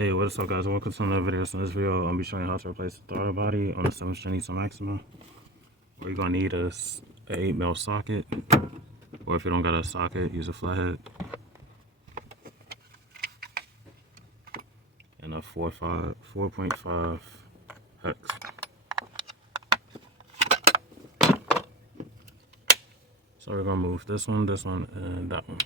Hey, what is up guys? Welcome to another video. So in this video, I'm gonna be showing you how to replace the throttle body on the 7th gen Nissan Maxima. What you're gonna need is an 8mm socket, or if you don't got a socket, use a flathead, and a 4.5 hex. So we're gonna move this one, and that one.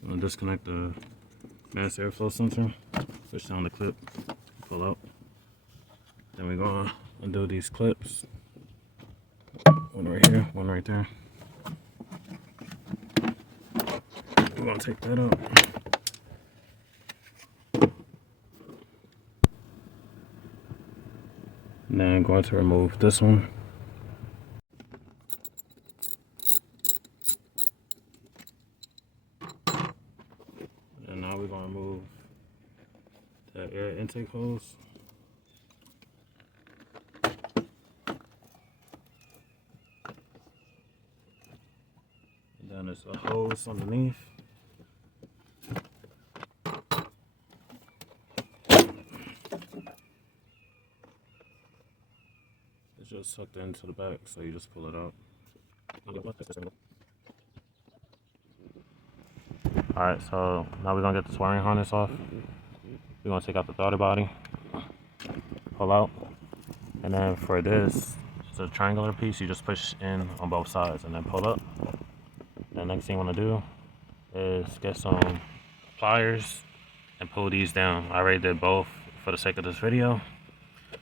I'm gonna disconnect the mass airflow sensor, push down the clip, pull out. Then we're gonna undo these clips. One right here, one right there. We're gonna take that out. And then I'm going to remove this one. And now we're going to remove the air intake hose. And then there's a hose underneath. It's just sucked into the back, so you just pull it out. Alright, so now we're going to get this wiring harness off. We're going to take out the throttle body, pull out, and then for this, it's a triangular piece, you just push in on both sides and then pull up. The next thing you want to do is get some pliers and pull these down. I already did both for the sake of this video.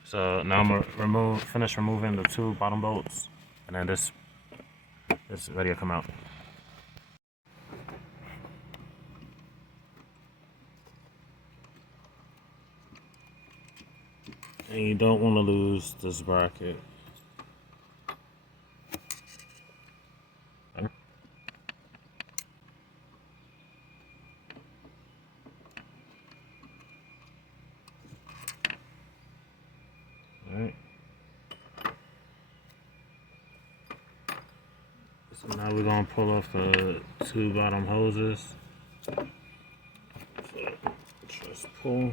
So now I'm gonna finish removing the two bottom bolts, and then this ready to come out. And you don't want to lose this bracket. Alright. So now we're going to pull off the two bottom hoses. So just pull.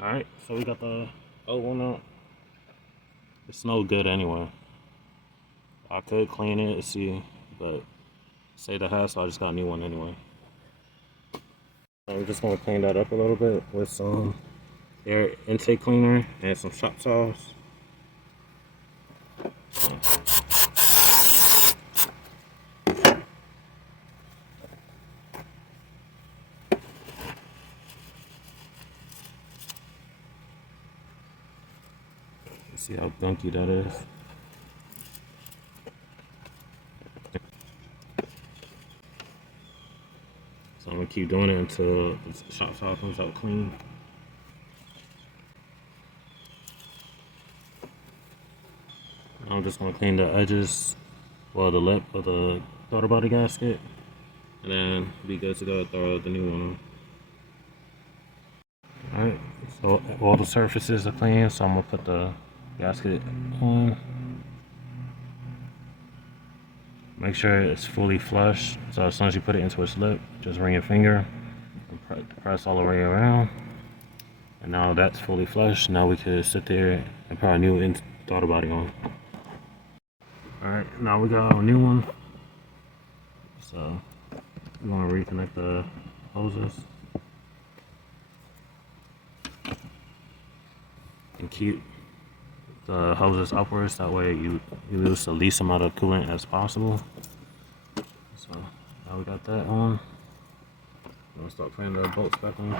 Alright, so we got the old one out. It's no good anyway. I could clean it and see, but say the hassle, I just got a new one anyway. So we're just going to clean that up a little bit with some air intake cleaner and some shop sauce. See how gunky that is. So I'm gonna keep doing it until the shop sauce comes out clean. I'm just gonna clean the edges, well, the lip of the throttle body gasket, and then be good to go. Throw the new one on. Alright, so all the surfaces are clean, so I'm gonna put the gasket on. Make sure it's fully flush, so as soon as you put it into its lip, just bring your finger and press all the way around. And now that's fully flush. Now we can sit there and put our new throttle body on. Alright, now we got our new one. So we're gonna reconnect the hoses. And keep the hoses upwards, that way you lose the least amount of coolant as possible. So now we got that on. I'm gonna start putting the bolts back on.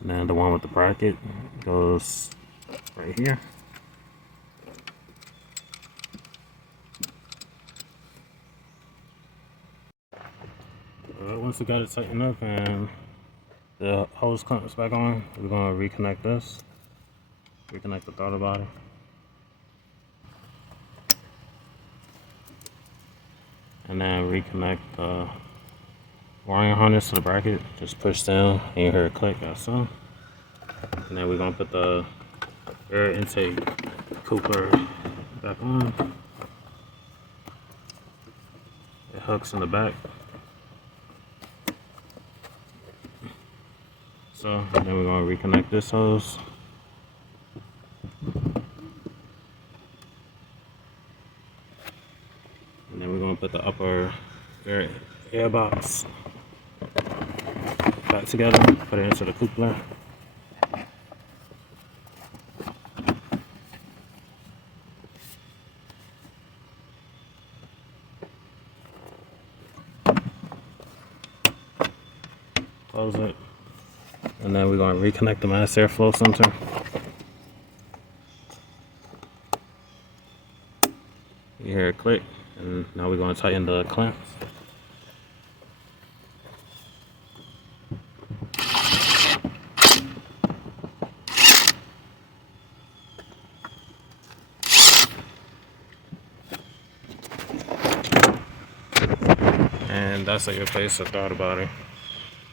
And then the one with the bracket goes right here. Once we got it tightened up and the hose clamps back on, we're going to reconnect this. reconnect the throttle body. And then reconnect the wiring harness to the bracket. Just push down and you hear a click outside. And then we're gonna put the air intake coupler back on. It hooks in the back. So then we're gonna reconnect this hose. And then we're gonna put the upper air box back together, put it into the coupler. Close it. And then we're going to reconnect the mass airflow sensor. You hear a click, and now we're going to tighten the clamps. And that's how you replace the throttle body.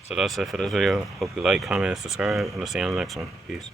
So that's it for this video. Hope you like, comment, and subscribe, and I'll see you on the next one. Peace.